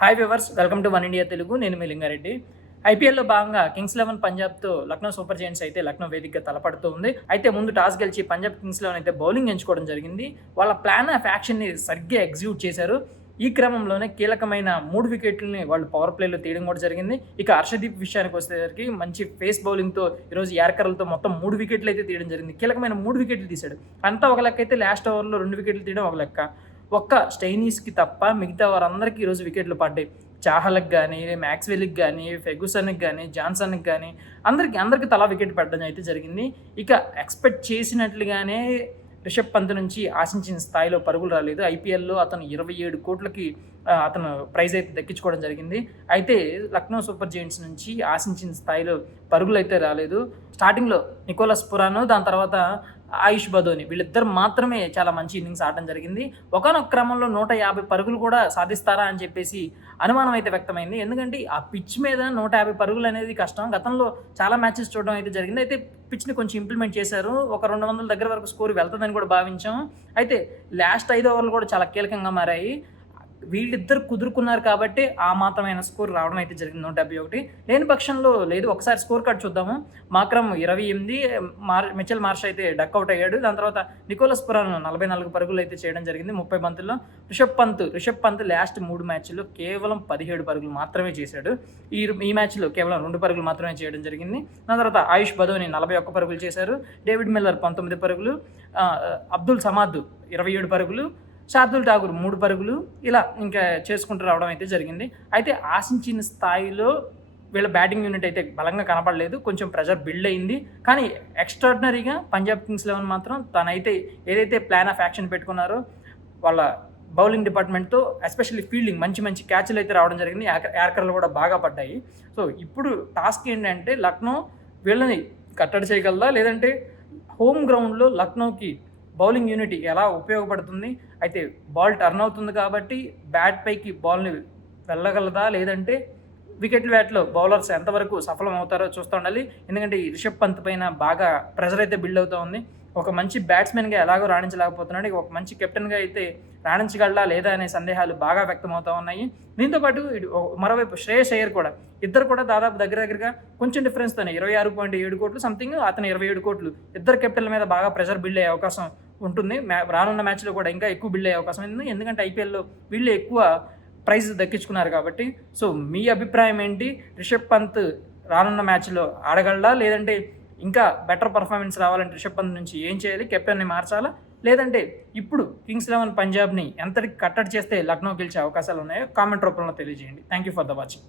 Hi viewers welcome to One India Telugu నేను మీ లింగారెడ్డి. ఐపీఎల్లో భాగంగా కింగ్స్ లెవెన్ పంజాబ్తో లక్నో సూపర్ జైంట్స్ అయితే లక్నో వేదికగా తలపడుతూ ఉంది. అయితే ముందు టాస్ గెలిచి పంజాబ్ కింగ్స్ లెవెన్ అయితే బౌలింగ్ ఎంచుకోవడం జరిగింది. వాళ్ళ ప్లాన్ ఆఫ్ యాక్షన్ని సరిగ్గా ఎగ్జిక్యూట్ చేశారు. ఈ క్రమంలోనే కీలకమైన మూడు వికెట్లని వాళ్ళు పవర్ ప్లేలో తీయడం కూడా జరిగింది. ఇక హర్షదీప్ విషయానికి వచ్చేసరికి మంచి ఫేస్ బౌలింగ్తో ఈరోజు యార్కర్లతో మొత్తం మూడు వికెట్లు అయితే తీయడం జరిగింది. కీలకమైన మూడు వికెట్లు తీశాడు. అంతా ఒక లెక్క అయితే లాస్ట్ ఓవర్లో రెండు వికెట్లు తీయడం ఒక లెక్క. ఒక్క స్టైనీస్కి తప్ప మిగతా వారందరికీ ఈరోజు వికెట్లు పడ్డాయి. చాహల్కి కానీ మ్యాక్స్వెల్కి కానీ ఫెగుసన్కి కానీ జాన్సన్కి కానీ అందరికీ అందరికీ తలా వికెట్ పడడం అయితే జరిగింది. ఇక ఎక్స్పెక్ట్ చేసినట్లుగానే రిషబ్ పంత్ నుంచి ఆశించిన స్థాయిలో పరుగులు రాలేదు. ఐపీఎల్లో అతను ఇరవై ఏడు కోట్లకి అతను ప్రైజ్ అయితే దక్కించుకోవడం జరిగింది. అయితే లక్నో సూపర్ జెయింట్స్ నుంచి ఆశించిన స్థాయిలో పరుగులు అయితే రాలేదు. స్టార్టింగ్లో నికోలస్ పురాను దాని తర్వాత ఆయుష్ బదోని వీళ్ళిద్దరు మాత్రమే చాలా మంచి ఇన్నింగ్స్ ఆడడం జరిగింది. ఒకనొక క్రమంలో నూట యాభై పరుగులు కూడా సాధిస్తారా అని చెప్పేసి అనుమానం అయితే వ్యక్తమైంది. ఎందుకంటే ఆ పిచ్ మీద నూట యాభై పరుగులు అనేది కష్టం. గతంలో చాలా మ్యాచెస్ చూడడం అయితే జరిగింది. అయితే పిచ్ని కొంచెం ఇంప్లిమెంట్ చేశారు. ఒక రెండు వందల దగ్గర వరకు స్కోర్ వెళ్తుందని కూడా భావించాం. అయితే లాస్ట్ ఐదు ఓవర్లు కూడా చాలా కీలకంగా మారాయి. వీళ్ళిద్దరు కుదురుకున్నారు కాబట్టి ఆ మాత్రమైన స్కోర్ రావడం అయితే జరిగింది. నూట డెబ్బై ఒకటి. లేని పక్షంలో లేదు ఒకసారి స్కోర్ కార్డ్ చూద్దాము. మాక్రమ్ ఇరవై ఎనిమిది మార్ మిచెల్ మార్ష్ అయితే డక్అవుట్ అయ్యాడు. దాని తర్వాత నికోలస్ పురాన్ నలభై నాలుగు పరుగులు అయితే చేయడం జరిగింది ముప్పై బంతుల్లో. రిషబ్ పంత్ రిషబ్ పంత్ లాస్ట్ మూడు మ్యాచ్ల్లో కేవలం పదిహేడు పరుగులు మాత్రమే చేశాడు. ఈ ఈ మ్యాచ్లో కేవలం రెండు పరుగులు మాత్రమే చేయడం జరిగింది. దాని తర్వాత ఆయుష్ బదోని నలభై ఒక్క పరుగులు చేశారు. డేవిడ్ మిల్లర్ పంతొమ్మిది పరుగులు. అబ్దుల్ సమాద్ ఇరవై ఏడు పరుగులు. శార్దుల్ ఠాగూర్ మూడు పరుగులు ఇలా ఇంకా చేసుకుంటూ రావడం అయితే జరిగింది. అయితే ఆశించిన స్థాయిలో వీళ్ళ బ్యాటింగ్ యూనిట్ అయితే బలంగా కనపడలేదు. కొంచెం ప్రెషర్ బిల్డ్ అయింది. కానీ ఎక్స్ట్రాడినరీగా పంజాబ్ కింగ్స్ లెవెన్ మాత్రం తనైతే ఏదైతే ప్లాన్ ఆఫ్ యాక్షన్ పెట్టుకున్నారో వాళ్ళ బౌలింగ్ డిపార్ట్మెంట్తో ఎస్పెషల్లీ ఫీల్డింగ్ మంచి మంచి క్యాచ్లు అయితే రావడం జరిగింది. యాక- యార్కర్లు కూడా బాగా పడ్డాయి. సో ఇప్పుడు టాస్క్ ఏంటంటే లక్నో వీళ్ళని కట్టడి చేయగలదా? లేదంటే హోమ్ గ్రౌండ్లో లక్నోకి బౌలింగ్ యూనిటీ ఎలా ఉపయోగపడుతుంది? అయితే బాల్ టర్న్ అవుతుంది కాబట్టి బ్యాట్ పైకి బాల్ని వెళ్ళగలదా? లేదంటే వికెట్ బ్యాట్లో బౌలర్స్ ఎంతవరకు సఫలం అవుతారో చూస్తూ ఉండాలి. ఎందుకంటే ఈ రిషబ్ పంత్ పైన బాగా ప్రెజర్ అయితే బిల్డ్ అవుతూ ఉంది. ఒక మంచి బ్యాట్స్మెన్గా ఎలాగో రాణించలేకపోతున్నాడు. ఒక మంచి కెప్టెన్గా అయితే రాణించగలడా లేదా అనే సందేహాలు బాగా వ్యక్తమవుతూ ఉన్నాయి. దీంతో పాటు మరోవైపు శ్రేయస్ అయ్యర్ కూడా. ఇద్దరు కూడా దాదాపు దగ్గర దగ్గరగా కొంచెం డిఫరెన్స్తోనే ఇరవై ఆరు పాయింట్ ఏడు కోట్లు సంథింగ్ అతను ఇరవై ఏడు కోట్లు. ఇద్దరు కెప్టెన్ల మీద బాగా ప్రెషర్ బిల్డ్ అయ్యే అవకాశం ఉంటుంది. రానున్న మ్యాచ్లో కూడా ఇంకా ఎక్కువ బిల్డ్ అయ్యే అవకాశం ఉంది. ఎందుకంటే ఐపీఎల్లో వీళ్ళు ఎక్కువ ప్రైజ్ దక్కించుకున్నారు కాబట్టి. సో మీ అభిప్రాయం ఏంటి? రిషబ్ పంత్ రానున్న మ్యాచ్లో ఆడగలడా? లేదంటే ఇంకా బెటర్ పర్ఫార్మెన్స్ రావాలంటే రిషబ్ పంత్ నుంచి ఏం చేయాలి? కెప్టెన్ని మార్చాలా? లేదంటే ఇప్పుడు కింగ్స్ లెవెన్ పంజాబ్ని ఎంతటికి కట్టడి చేస్తే లక్నో గెలిచే అవకాశాలు ఉన్నాయో కామెంట్ రూపంలో తెలియజేయండి. Thank you for the watching